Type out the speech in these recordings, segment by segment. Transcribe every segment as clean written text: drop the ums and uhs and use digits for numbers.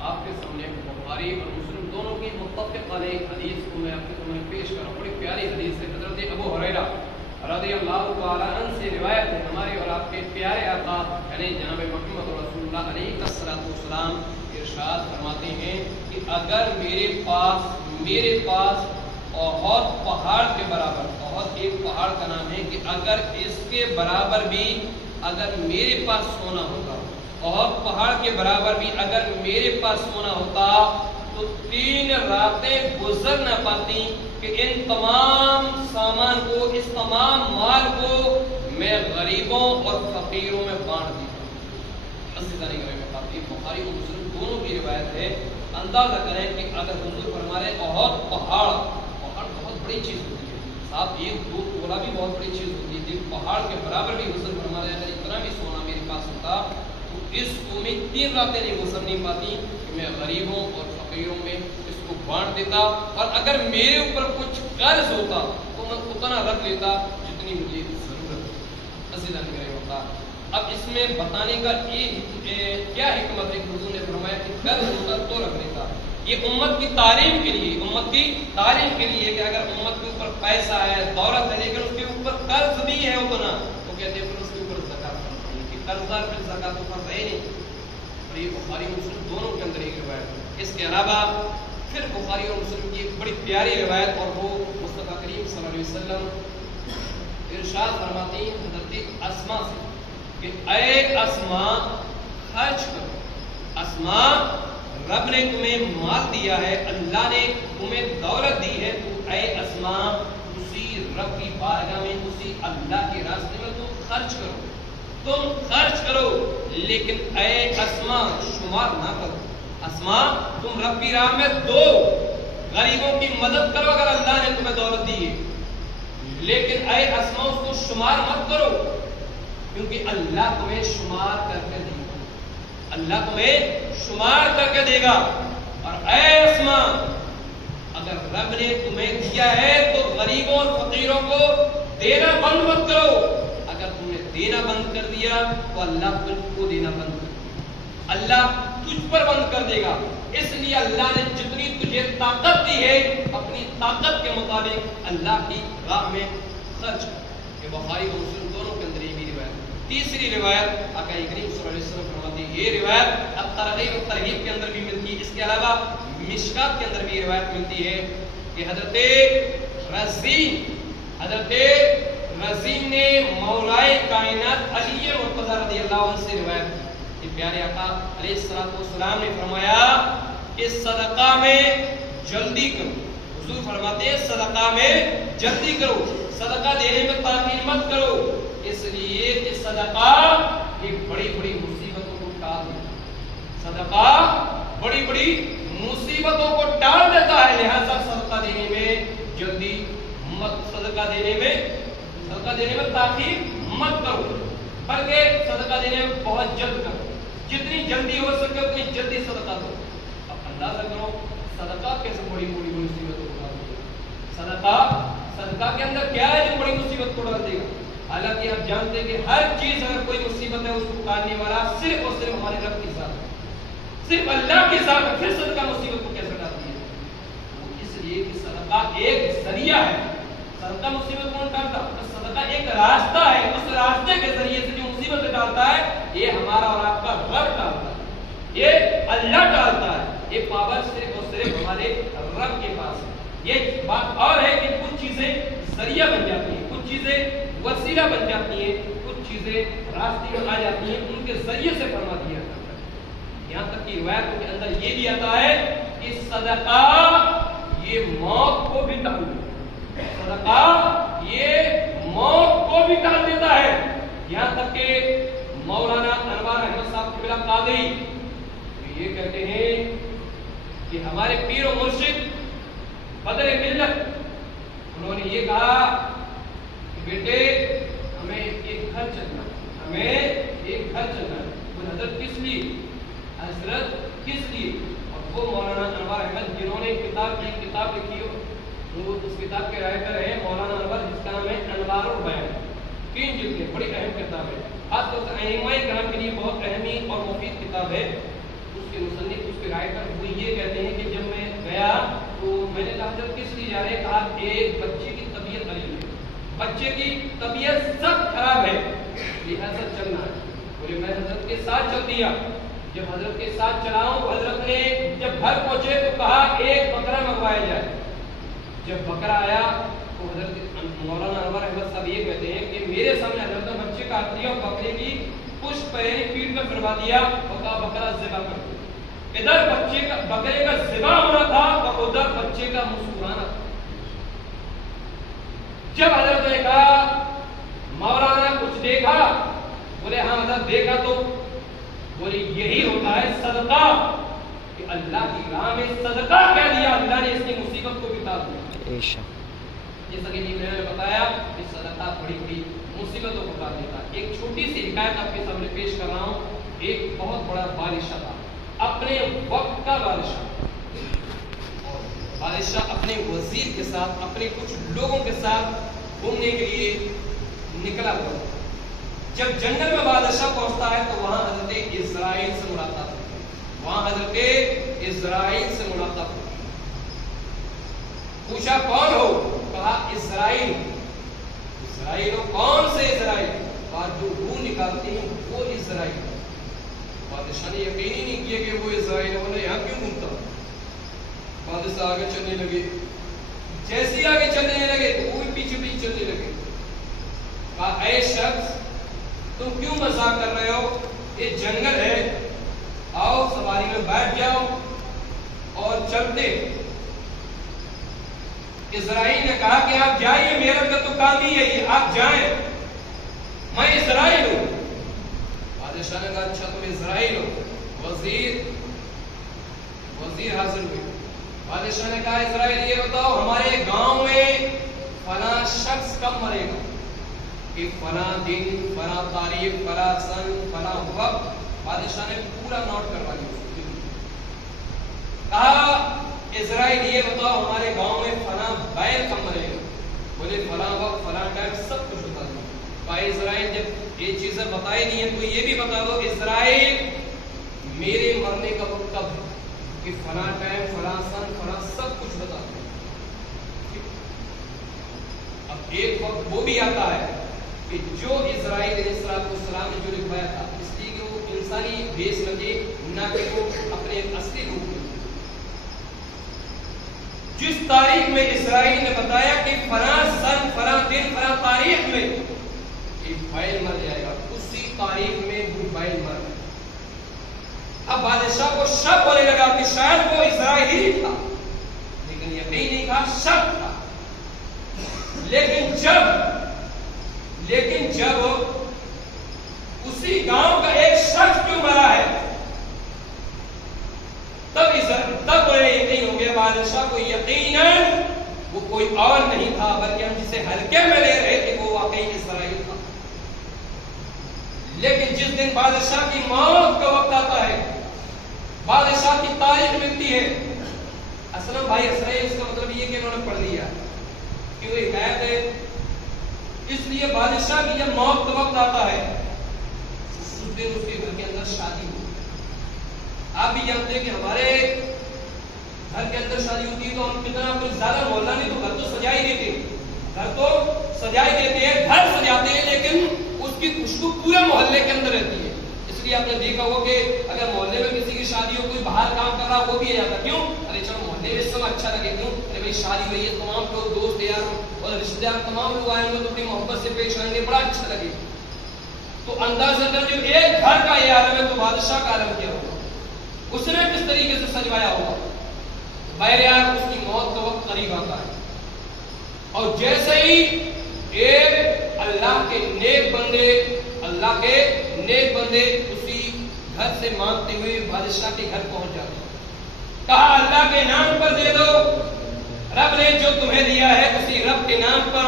आपके सामने बुखारी और मुस्लिम दोनों की मुत्तफ़िक़ अलैह हदीस को मैं आपके सामने पेश कर रहा हूँ। बड़ी प्यारी हदीस है, हज़रत अबू हुरैरा रज़ियल्लाहु तआला अन्हु से रिवायत है। हमारे और आपके प्यारे आका यानी जनाब मुहम्मद रसूलुल्लाह अलैहिस्सलाम इरशाद फरमाते हैं कि अगर मेरे पास ओहद पहाड़ के बराबर, ओहद एक पहाड़ का नाम है, कि अगर इसके बराबर भी अगर मेरे पास सोना होता, ओहद पहाड़ के बराबर भी अगर मेरे पास सोना होता, तो 3 रातें गुजर न पाती कि इन तमाम सामान को, इस तमाम माल को मैं गरीबों और फकीरों में बांट देता। बुखारी और मुस्लिम दोनों की रिवायत है। अंदाजा करें कि अगर हुजूर फरमा रहे ओहद पहाड़ बहुत बड़ी चीज होती है साहब, 1-2 तोला भी बहुत बड़ी चीज होती है, लेकिन पहाड़ के बराबर भी हुजूर फरमा रहे अगर इतना भी सोना मेरे पास होता तो इसको मैं 3 रातें नहीं गुजर नहीं पाती कि मैं गरीबों और फकीरों में इसको बांट देता, और अगर मेरे ऊपर कुछ कर्ज होता तो मैं उतना रख लेता जितनी मुझे जरूरत होता। अब इसमें बताने का ये क्या हिकमत है कि हुजूर ने फरमाया कि कर्ज होता तो रख लेता। ये उम्मत की तारीफ के लिए, कि अगर उम्मत के ऊपर पैसा है, दौलत है, लेकिन उसके ऊपर कर्ज भी है उतना, तो कहते हैं फिर उसके ऊपर ज़कात फर्ज नहीं, कि कर्जदार फिर ज़कात तो फर्ज है नहीं। और ये बुखारी और मुस्लिम दोनों के अंदर एक रिवायत है। इसके अलावा फिर बुखारी और मुस्लिम की एक बड़ी प्यारी रिवायत, और वो मुस्तफ़ा करीम सल्लल्लाहु अलैहि वसल्लम इरशाद फरमाती हैं हज़रत अस्मा से कि ऐ अस्मा खर्च करो। अस्मा, रब ने तुम्हें माल दिया है, अल्लाह ने तुम्हें दौलत दी है, तो ऐ अस्मा उसी रब की बारगाह में, उसी अल्लाह के रास्ते में तुम खर्च करो, लेकिन ऐ अस्मा शुमार ना करो। अस्मा, तुम रब की राह में दो, गरीबों की मदद करो अगर अल्लाह ने तुम्हें दौलत दी है, लेकिन ऐ अस्मा उसको शुमार मत करो, क्योंकि अल्लाह तुम्हें शुमार करके देगा, अल्लाह तुम्हें शुमार करके देगा। और ऐ अस्मा, अगर रब ने तुम्हें दिया है तो गरीबों और फकीरों को देना बंद मत करो। अगर तुमने देना बंद कर दिया तो अल्लाह तुझको देना बंद कर देगा, अल्लाह तुझ पर बंद कर देगा। इसलिए अल्लाह ने जितनी तुझे ताकत दी है, अपनी ताकत के मुताबिक अल्लाह की राह में खर्च कर। ये बुखारी और मुस्लिम दोनों के अंदर ये भी रिवायत। तीसरी रिवायत आका करीम सल्लल्लाहु अलैहि वसल्लम फरमाते हैं, ये रिवायत at-तरगीब और तरहीब के अंदर भी मिलती है। इसके अलावा मिशकात के अंदर भी रिवायत मिलती है कि हजरत रज़ीन ने मौलाए कायनात अली मुर्तज़ा रज़ियल्लाहु अन्हु से रिवायत की कि प्यारे आका अलैहिस्सलातु वस्सलाम ने फरमाया कि सदका में जल्दी करो। हुजूर फरमाते हैं सदका में जल्दी करो, सदका देने में ताख़ीर मत करो, इसलिए कि सदका ये बड़ी बड़ी मुसीबतों को टाल देता है, सदका बड़ी बड़ी मुसीबतों को टाल देता है। लिहाजा सदका देने में जल्दी मत, सदका देने में ताख़ीर मत करो, बल्कि सदका देने में बहुत जल्द करो, जितनी जल्दी हो सके उतनी जल्दी सदका दो। अब अंदाजा करो सदका कैसे बड़ी बड़ी मुसीबतों को टाल देगा। सदका के अंदर क्या है जो बड़ी मुसीबत को टाल देगा? हालांकि आप जानते हैं कि हर चीज अगर कोई मुसीबत है उसको काटने वाला सिर्फ और सिर्फ हमारे रब की ज़ात है, सिर्फ अल्लाह की ज़ात है। फिर सदका मुसीबत को कैसे टालती है? इसलिए कि सदका एक जरिया है। सदका मुसीबत कौन टालता? तो सदका एक रास्ता है, उस रास्ते के जरिए से जो मुसीबत टालता है ये हमारा और आपका रब टालता है, ये अल्लाह टालता है। ये पावर सिर्फ और सिर्फ हमारे रब के पास है। ये बात और है कि कुछ चीजें जरिया बन जाती हैं, कुछ चीजें वसीला बन जाती हैं, कुछ चीजें रास्ते में आ जाती हैं, उनके जरिए से फरमा दिया जाता है। यहाँ तक कि रिवायतों के अंदर ये भी आता है कि सदका ये मौत को भी टाल देता है, सदका ये मौत को भी टाल देता है। यहाँ तक कि मौलाना अनवार अहमद साहब क़िबला कादरी ये कहते हैं कि हमारे पीर और मुर्शिद बदर मिल्लत, उन्होंने ये कहा बेटे हमें एक घर चलना है, हमें एक घर चलना है। वो हजरत किस लिए, हजरत किस लिए? और वो मौलाना अनवर अहमद जिन्होंने किताब लिखी हो, वो उस किताब के राइटर है मौलाना अनवर, जिसका नाम है अनवारुल बयान, 3 जिल्द की बड़ी अहम किताब है, खासतौर से अइम्मा किराम के लिए बहुत अहमी और मुफीद किताब है। उसके मुसन्निफ, उसके राइटर वो ये कहते हैं कि जब मैं गया तो मैंने कहा हजरत किस लिए जा रहे हैं? कहा एक बच्चे की तबीयत अलीम है, बच्चे की तबीयत सब खराब है, लिहाजा चलना है। बोले मैं हजरत के साथ चल दिया। जब हजरत के साथ चला हूं, हजरत ने जब घर पहुंचे तो कहा एक बकरा मंगवाया जाए। जब बकरा आया तो हजरत मौलाना अनवर अहमद साहब ये कहते हैं कि मेरे सामने हजरत ने बच्चे काट दिया और बकरे की पुष्ट पैर पीठ में फिरवा दिया और कहा बकरा ज़िबा कर दो। इधर बकरे का ज़िबा होना था और उधर बच्चे का मुस्कुराना था। जब हजरत ने कहा मौलाना कुछ देखा? बोले हाँ हजरत देखा। तो बोले यही होता है सदका, कि अल्लाह की राह में सदका कह दिया, अल्लाह ने इसकी मुसीबत को बिता दिया। जैसा कि मैंने बताया कि सदका बड़ी बड़ी मुसीबतों को बिता देता है। एक छोटी सी हिकायत आपके सामने पेश कर रहा हूँ। एक बहुत बड़ा बादशाह था, अपने वक्त का बादशाह, और बादशाह अपने वजीर के साथ, अपने कुछ लोगों के साथ घूमने के लिए निकला हुआ। जब जंगल में बादशाह पहुंचता है तो वहां हजरत इस्राइल से मुलाकात होती है, वहां हजरत इस्राइल से मुलाकात होती है। पूछा कौन हो? कहा इस्राइल। इस्राइल हो? कौन से इस्राइल? कहा जो रूह निकालते हैं वो इस्राइल। बादशाह ने यकीन ही नहीं किया कि वो इस्राइल है, बोले यहाँ क्यों घूमता? बादशाह आगे चलने लगे, जैसे ही आगे चलने लगे तो वो भी पीछे पीछे चलने लगे। कहा ऐ शख्स तुम क्यों मजाक कर रहे हो? ये जंगल है, आओ सवारी में बैठ जाओ और चलते। इस्राइल ने कहा कि आप जाइए, मेरा तो काम ही है, आप जाएं, मैं इस्राइल हूं। बादशाह ने कहा अच्छा तुम इस्राइल हो? वजीर हाजिर हुए। बादशाह ने कहा इस्राइल ये बताओ हमारे गांव में फला शख्स कब मरेगा? कि फला दिन, फला तारीख, फला सन, फला वक्त। बादशाह ने पूरा नोट करवा लिया। कहा इस्राइल ये बताओ हमारे गांव में फला बैल कब मरेगा? बोले फला वक्त, फला टाइम, सब कुछ बता दो। भाई इस्राइल जब ये चीजें बताई नहीं है तो ये भी बता दो इस्राइल मेरे मरने का वक्त कब है? कि फला टाइम, फला सन, फला सब कुछ बता दो। अब एक वक्त वो भी आता है कि जो इस्राइल अलैहिस्सलाम ने जो लिखवाया था, इसलिए कि वो इंसानी भेष में थे, ना कि वो अपने असली रूप में। जिस तारीख में इस्राइल ने बताया कि फला सन, फला दिन, फला तारीख में एक बैल मर जाएगा, उसी तारीख में वो बैल मर गया। अब बादशाह को शक होने लगा कि शायद वो इस्राइली था, लेकिन यकीन नहीं था, शक था। लेकिन जब उसी गांव का एक शख्स जो मरा है, तब उन्हें यकीन हो गया, बादशाह को यकीनन वो कोई और नहीं था बल्कि हम जिसे हल्के में ले रहे थे वो वाकई इस्राइल था। लेकिन जिस दिन बादशाह की मौत का वक्त आता है, बादशाह की तारीख मिलती है, असलम भाई इस्राइल इसका मतलब ये कि उन्होंने पढ़ लिया कि वो हिकायत है। इसलिए बादशाह की जब मौत का वक्त आता है उस दिन उसके घर के अंदर शादी हुई। आप भी जानते हैं कि हमारे घर के अंदर शादी होती है तो हम कितना कुछ ज्यादा मोहल्ला नहीं तो घर तो सजा ही देते हैं, घर सजाते हैं, लेकिन उसकी खुशबू पूरे मोहल्ले के अंदर रहती है। इसलिए आपने देखा होगा कि अगर मोहल्ले में किसी की शादी हो, कोई बाहर काम कर रहा वो भी आ जाता, क्यों? अरे चलो मोहल्ले में सब अच्छा लगे, क्यों? अरे भाई शादी हुई है, तमाम लोग दोस्त यार और रिश्तेदार तमाम लोग आए होंगे तो अपनी मोहब्बत से पेश आएंगे, बड़ा अच्छा लगे। तो अंदाजा कर जो एक घर का ये आलम है तो बादशाह का आलम क्या होगा, उसने किस तरीके से सजवाया होगा। बहरहाल उसकी मौत का वक्त करीब आता है और जैसे ही एक अल्लाह के नेक बंदे उसी घर से मांगते हुए बादशाह के घर पहुंच जाते हैं। कहा अल्लाह के नाम पर दे दो, रब ने जो तुम्हें दिया है उसी रब के नाम पर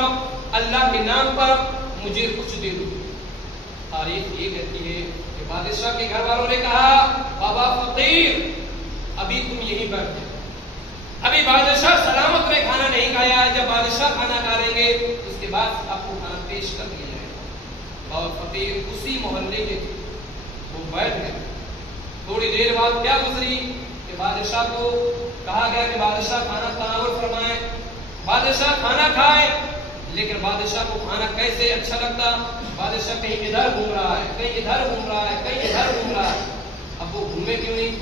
اللہ کے نام پر مجھے کچھ دے دو۔ تاریخ یہ کہتی ہے کہ بادشاہ کے گھر والوں نے کہا بابا فقیر ابھی تم یہیں بیٹھ جاؤ، ابھی بادشاہ سلامت میں کھانا نہیں کھایا ہے، جب بادشاہ کھانا کھا لیں گے اس کے بعد آپ کو کھانا پیش کر دیا جائے گا۔ اور فقیر اسی محلے کے تھے، وہ بیٹھ گئے۔ تھوڑی دیر بعد کیا گزری کہ بادشاہ کو کہا گیا کہ بادشاہ کھانا تناول فرمائے۔ بادشاہ کھانا کھائے، لیکن بادشاہ کو کھانا کیسے اچھا لگتا؟ بادشاہ کہیں ادھر گھوم رہا ہے، کہیں ادھر گھوم رہا ہے، کہیں ادھر گھوم رہا ہے۔ اب وہ گھومے کیوں نہیں؟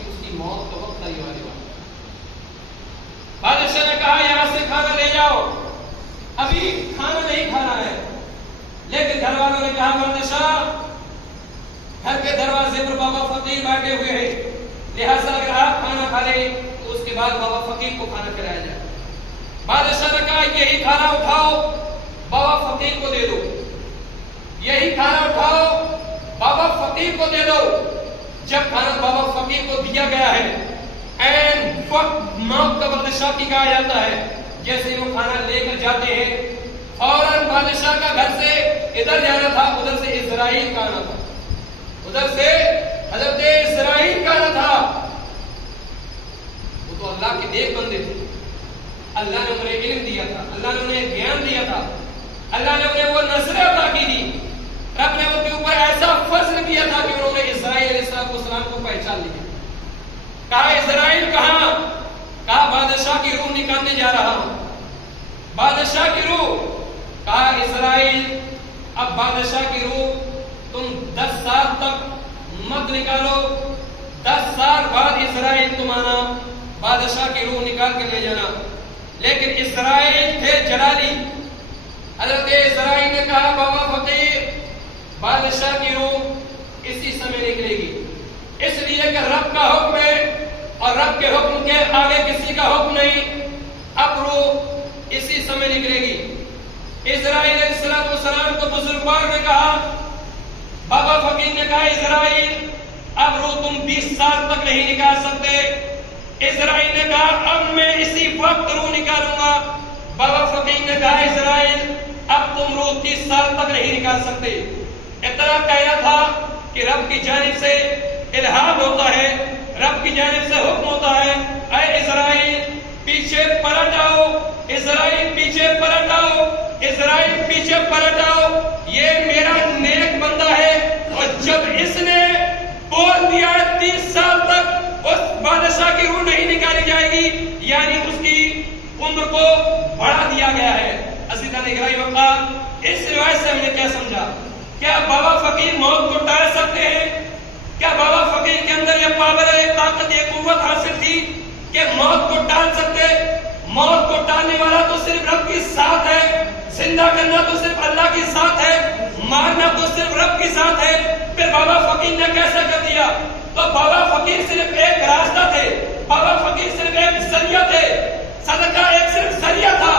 اس کی موت کا وقت نہیں ہونے والا۔ بادشاہ نے کہا یہاں سے کھانا لے جاؤ، ابھی کھانا نہیں کھانا ہے۔ لیکن گھر والوں نے کہا بادشاہ گھر کے دروازے پر بابا فقیر بیٹھے ہوئے ہیں، لہٰذا اگر آپ کھانا کھا لیں تو اس کے بعد بابا فقیر کو کھانا کھلایا جائے۔ بادشاہ نے کہا یہی کھانا اٹھاؤ بابا فقیر کو دے دو، یہی کھانا اٹھاؤ بابا فقیر کو دے دو۔ جب کھانا بابا فقیر کو دیا گیا ہے، این وقت موت کا بادشاہ کی کہا جاتا ہے، جیسے وہ کھانا لے کر جاتے ہیں فوراً بادشاہ کا گھر سے ادھر جانا تھا، ادھر سے اسرائیل کا آنا تھا، ادھر سے حضرت اسرائیل کا آنا تھا۔ وہ تو اللہ کے نیک بندے تھے، اللہ نے انہیں علم دیا تھا، اللہ نے انہیں گیان دیا تھا، اللہ نے انہیں وہ نظریں عطا کی تھی، رب نے ان کے اوپر ایسا فضل کیا تھا کہ انہوں نے اسرائیل علیہ السلام کو پہچان لیا۔ کہا اسرائیل کہاں؟ کہا بادشاہ کی روح نکالنے جا رہا ہوں۔ بادشاہ کی روح؟ کہا اسرائیل اب بادشاہ کی روح تم 10 سال تک مت نکالو، 10 سال بعد اسرائیل تمہارا بادشاہ کی روح نکال کے لے جانا۔ لیکن اسرائیل تھے جلالی، حضرت اسرائیل نے کہا بابا فقیر بادشاہ کی روح اسی سمے نکلے گی، اس لیے کہ رب کا حکم ہے اور رب کے حکم کے آگے کسی کا حکم نہیں، اب روح اسی سمے نکلے گی۔ اسرائیل علیہ السلام کو بزرگوار نے کہا، بابا فقیر نے کہا اسرائیل اب روح تم 20 سال تک نہیں نکال سکتے۔ اسرائیل نے کہا اب میں اسی وقت روح نکالوں گا۔ بابا فقیر نے کہا اسرائیل اب تم روح 30 سال تک نہیں نکال سکتے۔ اتنا کہنا تھا کہ رب کی جانب سے الہام ہوتا ہے، رب کی جانب سے حکم ہوتا ہے، اے اسرائیل پیچھے پلٹ آؤ، اسرائیل پیچھے پلٹ آؤ، اسرائیل پیچھے پلٹ آؤ، یہ میرا نیک بندہ ہے۔ اور جب اس نے بول دیا ہے 30 سال تک اس بادشاہ کی روح نہیں نکالی جائے گی، یعنی اس کی عمر کو بڑھا دیا گیا ہے۔ عزیزان گرامی وقار، اس روایت سے ہم نے کیا سمجھا؟ کیا بابا فقیر موت کو ٹال سکتے ہیں؟ کیا بابا فقیر کے اندر یہ پاور، یہ طاقت، یہ قوت حاصل تھی کہ موت کو ٹال سکتے؟ موت کو ٹالنے والا تو صرف رب کی ساتھ ہے، زندہ کرنا تو صرف اللہ کی ساتھ ہے، مارنا تو صرف رب کی ساتھ ہے۔ پھر بابا فقیر نے کیسا کر دیا؟ تو بابا فقیر صرف ایک راستہ تھے، بابا فقیر صرف ایک ذریعہ تھے، صدقہ ایک صرف ذریعہ تھا،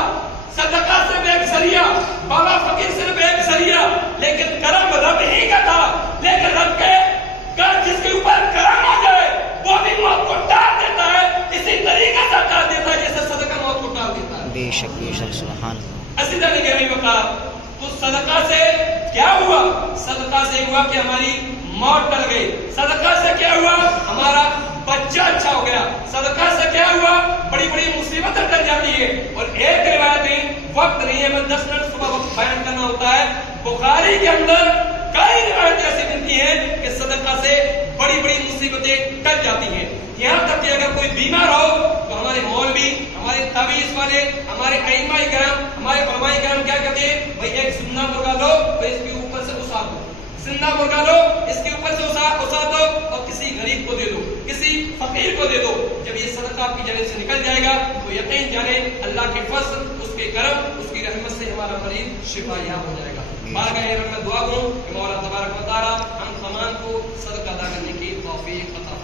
صدقہ صرف ایک ذریعہ، بابا فقیر صرف ایک ذریعہ، لیکن کرم رب ہی کا تھا۔ لیکن رب کے جس کے اوپر کرم آ جائے وہ بھی موت کو ٹال دیتا ہے، اسی طریقے سے ٹال دیتا ہے جیسے صدقہ موت کو ٹال دیتا ہے۔ بے شک بے شک، سبحان اللہ۔ عزیزان گرامی وقار، تو صدقہ سے کیا ہوا؟ صدقہ سے ہوا کہ ہماری موت ٹل گئی۔ صدقہ سے کیا ہوا؟ ہمارا بچہ اچھا ہو گیا۔ صدقہ سے کیا ہوا؟ بڑی بڑی مصیبتیں ٹل جاتی ہے۔ اور ایک روایت ہے، وقت نہیں ہے، میں 10 منٹ صبح وقت بیان کرنا ہوتا ہے، بخاری کے اندر کئی روایتیں ایسی ملتی ہیں کہ صدقہ سے بڑی بڑی مصیبتیں ٹل جاتی ہیں۔ یہاں تک کہ اگر کوئی بیمار ہو تو ہمارے مولوی، ہمارے تعویذ والے، ہمارے ائمہ کرام، ہمارے علماء کرام کیا کہتے ہیں؟ بھائی ایک زندہ مرغا لو تو اس کے اوپر سے اسا دو، زندہ مرغا لو اس کے اوپر سے اسا دو اور کسی غریب کو دے دو، کسی فقیر کو دے دو۔ جب یہ صدقہ آپ کی جانب سے نکل جائے گا تو یقین جانے اللہ کے فضل، اس کے کرم، اس کی رحمت سے ہمارا مریض شفا یاب ہو جائے گا۔ بارگاہ رحمت میں دعا کروں کہ مولا تبارک و تعالی ہم تمام کو صدقہ ادا کرنے کی توفیق عطا